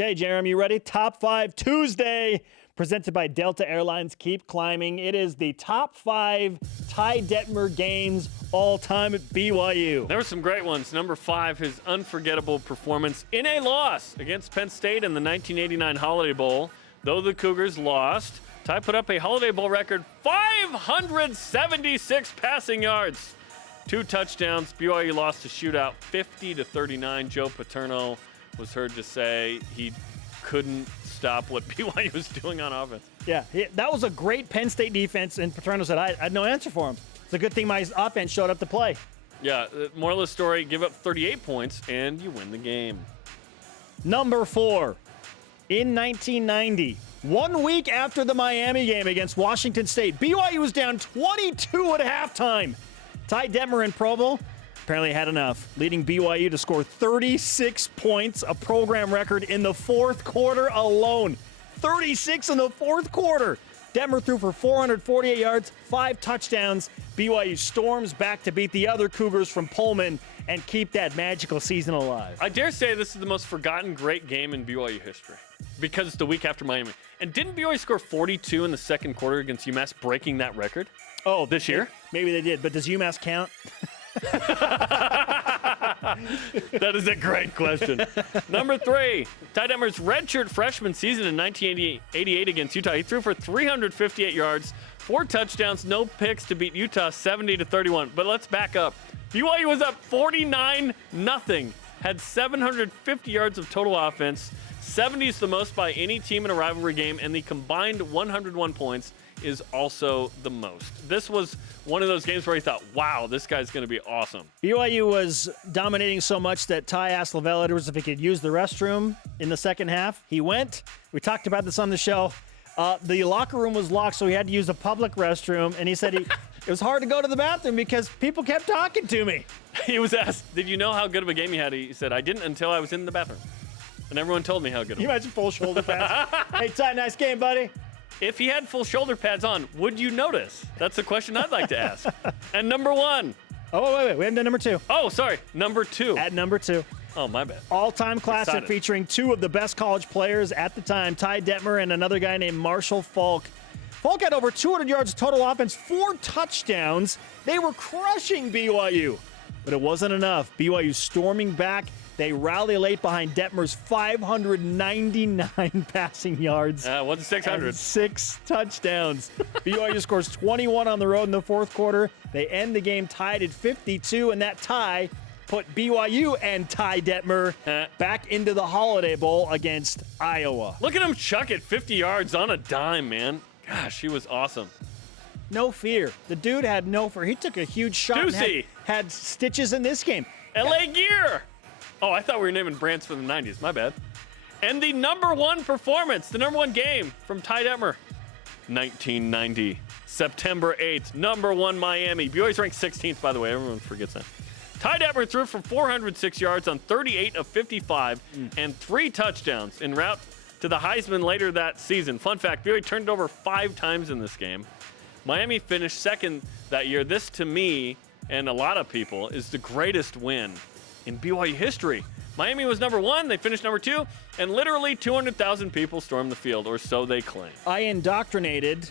Okay, Jeremy, you ready? Top 5 Tuesday, presented by Delta Airlines. Keep climbing. It is the top 5 Ty Detmer games all time at BYU. There were some great ones. Number 5, his unforgettable performance in a loss against Penn State in the 1989 Holiday Bowl. Though the Cougars lost, Ty put up a Holiday Bowl record 576 passing yards. 2 touchdowns. BYU lost a shootout 50-39. Joe Paterno was heard to say he couldn't stop what BYU was doing on offense. Yeah, that was a great Penn State defense, and Paterno said, I had no answer for him. It's a good thing my offense showed up to play. Yeah, moral of the story, give up 38 points, and you win the game. Number 4, in 1990, 1 week after the Miami game against Washington State, BYU was down 22 at halftime. Ty Detmer in Provo apparently had enough, leading BYU to score 36 points, a program record in the fourth quarter alone. 36 in the fourth quarter. Detmer threw for 448 yards, 5 touchdowns. BYU storms back to beat the other Cougars from Pullman and keep that magical season alive. I dare say this is the most forgotten great game in BYU history because it's the week after Miami. And didn't BYU score 42 in the second quarter against UMass, breaking that record? Oh, this year? Maybe they did, but does UMass count? That is a great question. Number 3, Ty Detmer's redshirt freshman season in 1988 against Utah. He threw for 358 yards, 4 touchdowns, no picks to beat Utah 70-31. But let's back up. BYU was up 49-0, had 750 yards of total offense. 70 is the most by any team in a rivalry game, and the combined 101 points is also the most. This was one of those games where he thought, wow, this guy's going to be awesome. BYU was dominating so much that Ty asked Lavelle Edwards if he could use the restroom in the second half. He went. We talked about this on the show. The locker room was locked, so he had to use a public restroom, and he said it was hard to go to the bathroom because people kept talking to me. He was asked, did you know how good of a game you had? He said, I didn't until I was in the bathroom. And everyone told me how good it was. You imagine full shoulder pads. Hey, Ty, nice game, buddy. If he had full shoulder pads on, would you notice? That's a question I'd like to ask. And number 1. Oh, wait. We haven't done number 2. Oh, sorry. Number 2. At number 2. Oh, my bad. All-time classic featuring 2 of the best college players at the time, Ty Detmer and another guy named Marshall Falk. Falk had over 200 yards of total offense, 4 touchdowns. They were crushing BYU. But it wasn't enough. BYU storming back. They rally late behind Detmer's 599 passing yards. Wasn't 600. And 6 touchdowns. BYU scores 21 on the road in the fourth quarter. They end the game tied at 52, and that tie put BYU and Ty Detmer back into the Holiday Bowl against Iowa. Look at him chuck it 50 yards on a dime, man. Gosh, he was awesome. No fear. The dude had no fear. He took a huge shot and had stitches in this game. LA Gear. Oh, I thought we were naming brands for the 90s. My bad. And the number 1 performance, the number 1 game from Ty Detmer. 1990, September 8th, number 1 Miami. BYU's ranked 16th, by the way. Everyone forgets that. Ty Detmer threw for 406 yards on 38 of 55 and 3 touchdowns en route to the Heisman later that season. Fun fact, BYU turned it over 5 times in this game. Miami finished second that year. This, to me, and a lot of people, is the greatest win in BYU history. Miami was number 1, they finished number 2, and literally 200,000 people stormed the field, or so they claim. I indoctrinated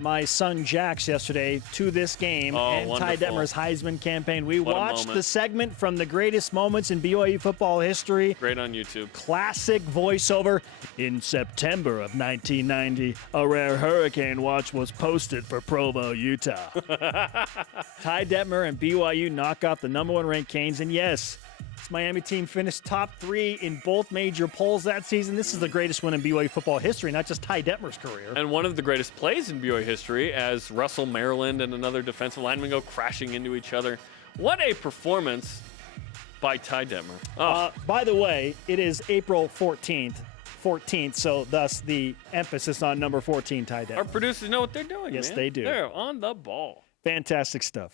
my son Jax yesterday to this game and Ty Detmer's Heisman campaign. We watched the segment from the greatest moments in BYU football history. Great on YouTube. Classic voiceover. In September of 1990, a rare hurricane watch was posted for Provo, Utah. Ty Detmer and BYU knock out the number 1 ranked Canes, and yes, this Miami team finished top 3 in both major polls that season. This is the greatest win in BYU football history, not just Ty Detmer's career. And one of the greatest plays in BYU history as Russell Maryland and another defensive lineman go crashing into each other. What a performance by Ty Detmer. Oh. By the way, it is April 14th, so thus the emphasis on number 14, Ty Detmer. Our producers know what they're doing, Yes, man. they do. They're on the ball. Fantastic stuff.